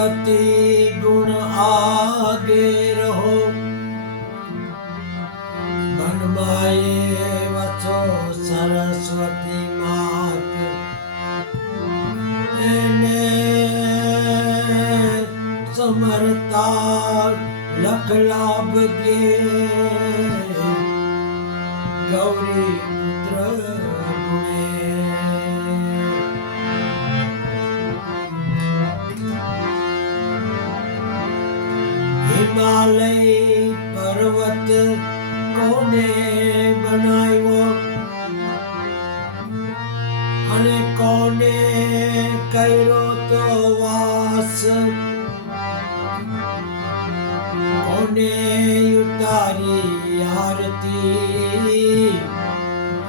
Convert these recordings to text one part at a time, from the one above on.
सरस्वती गुण आगे रहो, बनमाए वसो सरस्वती मात। एने समरता लख लाभ गे, गौरी पुत्र गुणे। हिमालय पर्वत कोने बनायो, अने कोने कर्यो तो वास, कोने उतारी आरती,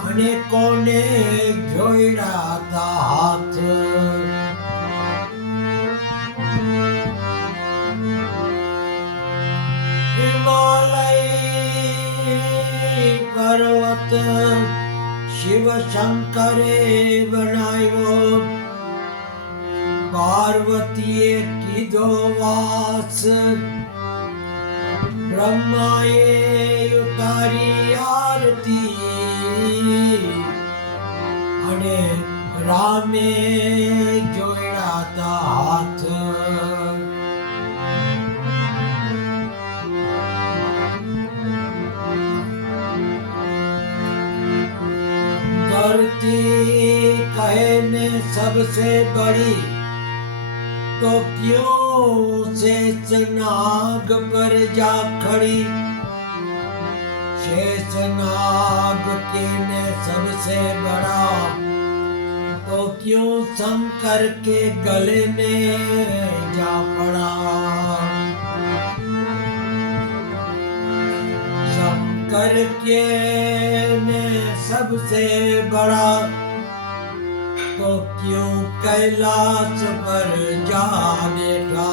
अने कोने जोड़ा ता हाथ। हिमालय पर्वत शिव शंकरे बनायो, पार्वतीए कीधो वास, ब्रह्माए उतारी आरती, अने रामे जोड़ा ता हाथ। धरती कहे ने सबसे बड़ी, तो क्यों शेष नाग पर जा खड़ी। शेष नाग के ने सबसे बड़ा, तो क्यों शंकर के गले में जा पड़ा। शंकर के ने सबसे बड़ा, तो क्यों कैलाश पर जा बैठा।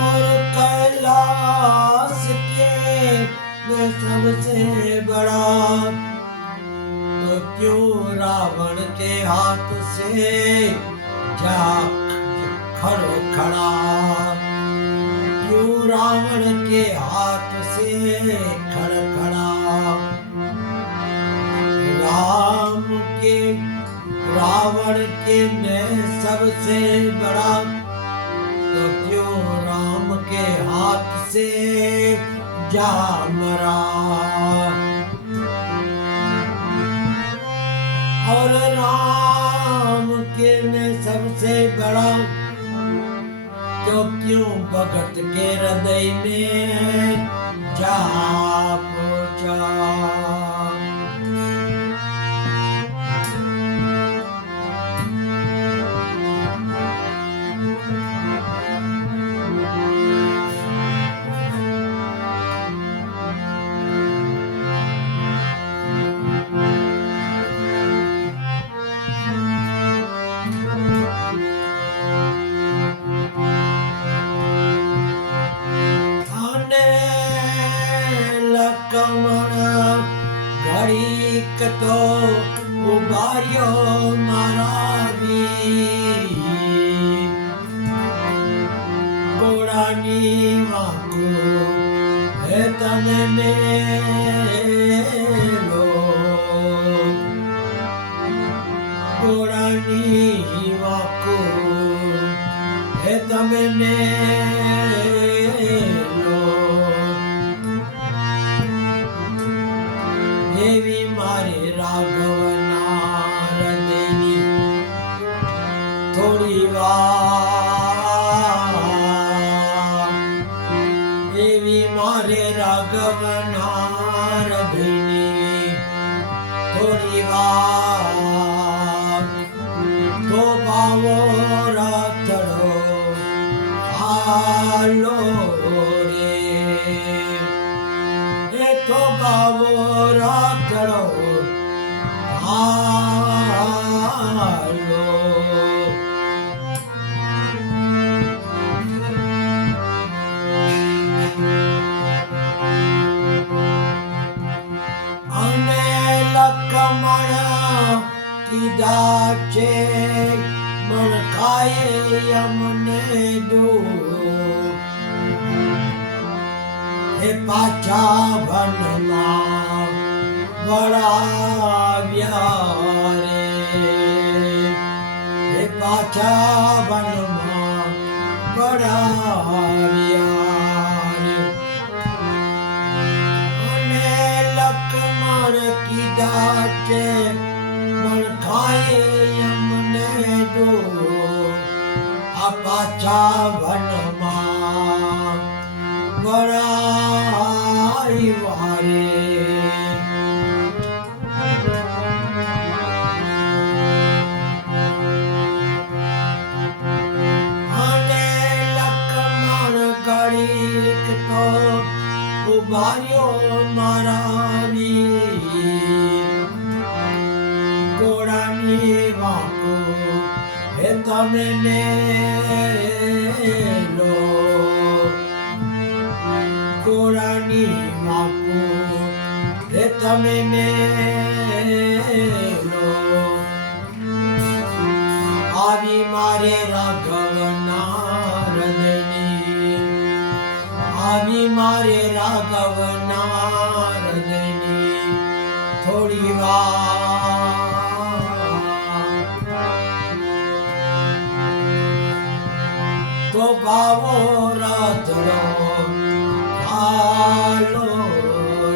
और कैलाश के में सबसे बड़ा, तो क्यों रावण के हाथ से जा खड़ो खड़ा। क्यों रावण के हाथ से खड़ा। रावण के ने सबसे बड़ा, तो क्यों राम के हाथ से जा मरा। और राम के ने सबसे बड़ा, तो क्यों भगत के हृदय में जा पहुंचा। घड़ीक तो उबार्यो मारा वीर, घोड़ानी वाको है तने मेलो। घोड़ानी वाको है तने देवी मारे राघव नारदेनी थोड़ी वार। देवी मारे राघव नारदेनी थोड़ी वार। तो बावो रातड़ो आलो रे, तो बावो रातड़ो आलो। अने लकमण कीधा छे मन खाए એ પાછા વનમાં વળાવ્યા રે, એ પાછા વનમાં વળાવ્યા રે. અને લક્ષ્મણ કીધા છે પણ ખાય અમને જો આ પાછા વનમાં વળાવ્યા રે. અને લક્ષ્મણ ઘડીક તો ઉભા રહ્યો મારા વીર, ઘોડાની વાંકો હે તમે મેલો, ઘોડાની વાંકો હે તમે મેલો. આવી મારે રાઘવના હૃદયની, આવી મારે રાઘવના હૃદયની થોડી વાર તો ભાવો રાધડો હાલો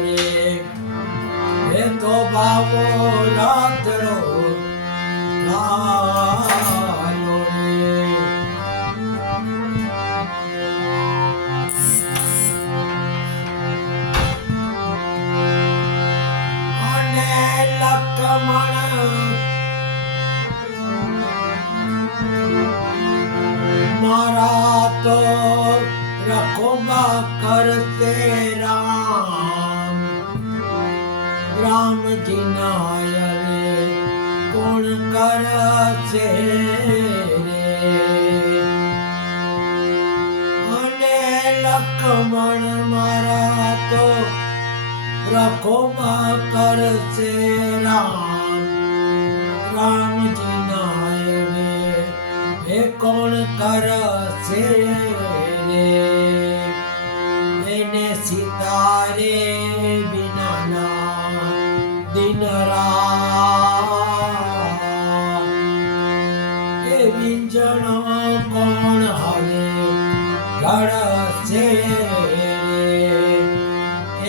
રે, એ તો ભાવો રાધડો હાલો રે. અને લક્ષ્મણ મારા તો રખોબા કરતે રામ, રામજી ના રે કોણ કરશે રે. અને લક્ષ્મણ મારા તો રખોબા કરશે રામ, રામજી ના રે એ કોણ કરશે રે. એને સીતારે વિનાના દિન રાત, એ વિંજણો કોણ હવે ઘડશે રે.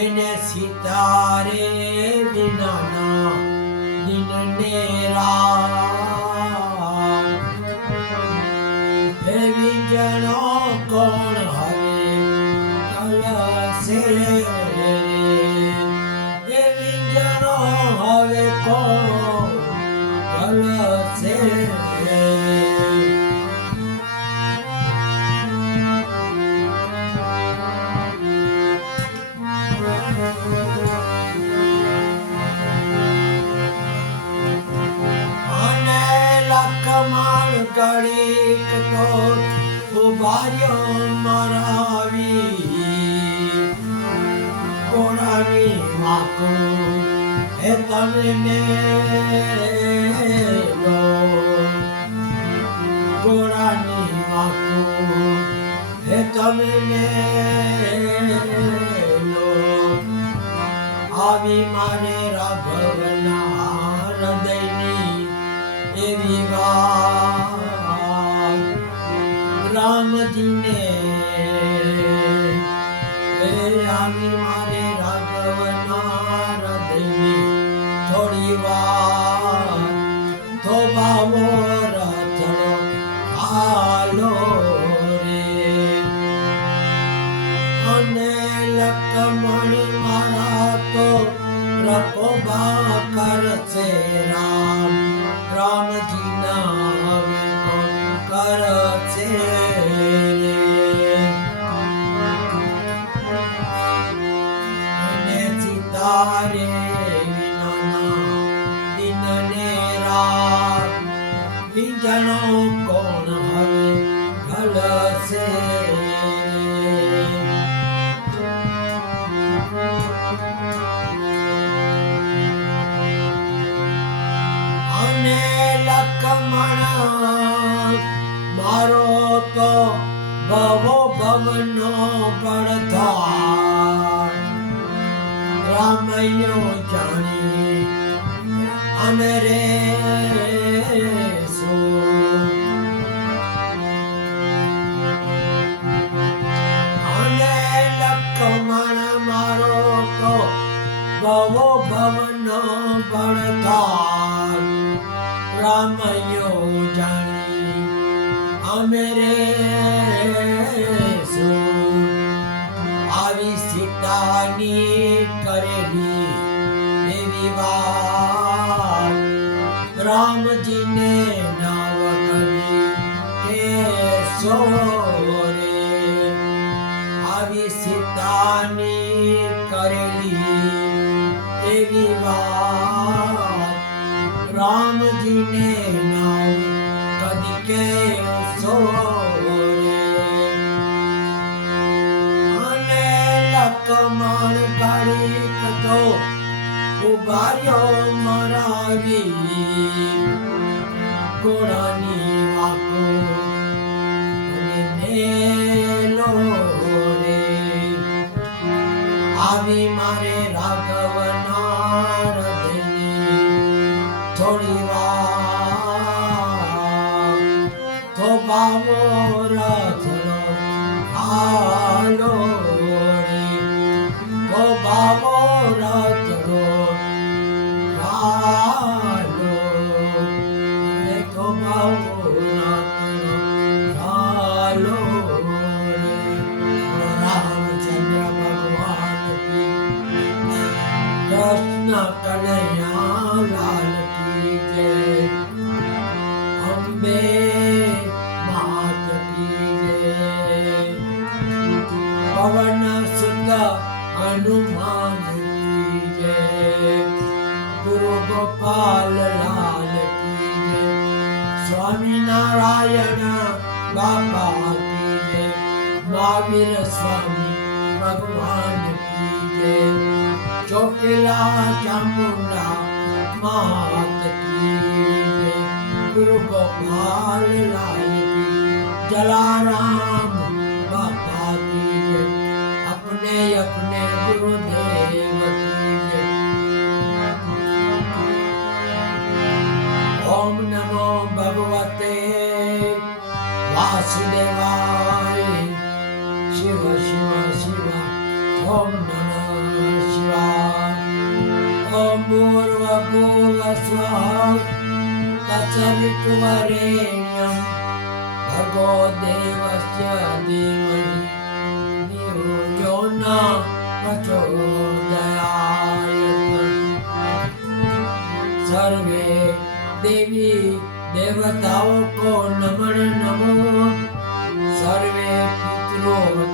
એને સીતારે વિનાના દિન ને રાત, એ વિંજણો કોણ હવે ઘડશે રે. એ વિંજણો હવે કોણ ઘડશે રે. અને લક્ષ્મણ ઘડીક તો ઉભા રહ્યો મારા વીર, ઘોડાની વાંકો હે તમે મેલો, ઘોડાની વાંકો હે તમે મેલો. આવી મારે રાઘવના હૃદયની એવી વાત રામજીને, એ આવી મારે રાઘવના હૃદયની થોડી વાર તો ભાવો રાધડો હાલો રે. અને લક્ષ્મણ મારા તો રખોબા કરશે રામ, રામજી ના હવે કોણ કરશે રે. અને સીતારે વિનાના દિન ને રાત, વિંજણો કોણ હવે ઘડશે રે. અને લક્ષ્મણ મારો તો ભવો ભવનો પડતા રામૈયો જાણી અમે રે સો અને લખમણ મારો તો ભવો ભવનો ભણકાર રામૈયો જાણી અમે રે સો આવી સીતાની કરેલી એવી વાત રામજીને નાવ કરી કે સો રે આવી સીતાની કરેલી એવી વાત રામજીને નાવ કદી કે સો કમણ કાઢી કતો ઉભાર્યો મરાવી ઘોડાની વાકો અને નેલો રે આવી મારે રાઘવના હૃદયની થોડી વાર તો બાવો રથડો હાલો બાબો રાતડો હાલો તો બાબો રાતડો હાલો રામચંદ્ર ભગવાન કી કૃષ્ણ કનૈયા લાલ કી જય અંબે માત કી જય પવન સુત हनुमान की जय गुरु गोपाल लाल की जय स्वामी नारायण बाबा की जय महावीर स्वामी भगवान की जय चौकिला चामुंडा मात की जय गुरु गोपाल लाल की जलाराम बाबा की जय अपने अपने गुरुदेव की जय ओम नमो भगवते वासुदेवाय शिव शिव शिव ओम नमो शिवाय ओम भूर्भुवः स्वः तत्सवितुर्वरेण्यं भर्गो देवस्य धीमहि यो न प्रचोदयात् सर्वे देवी देवताओं को नमन नमो सर्वे पितरों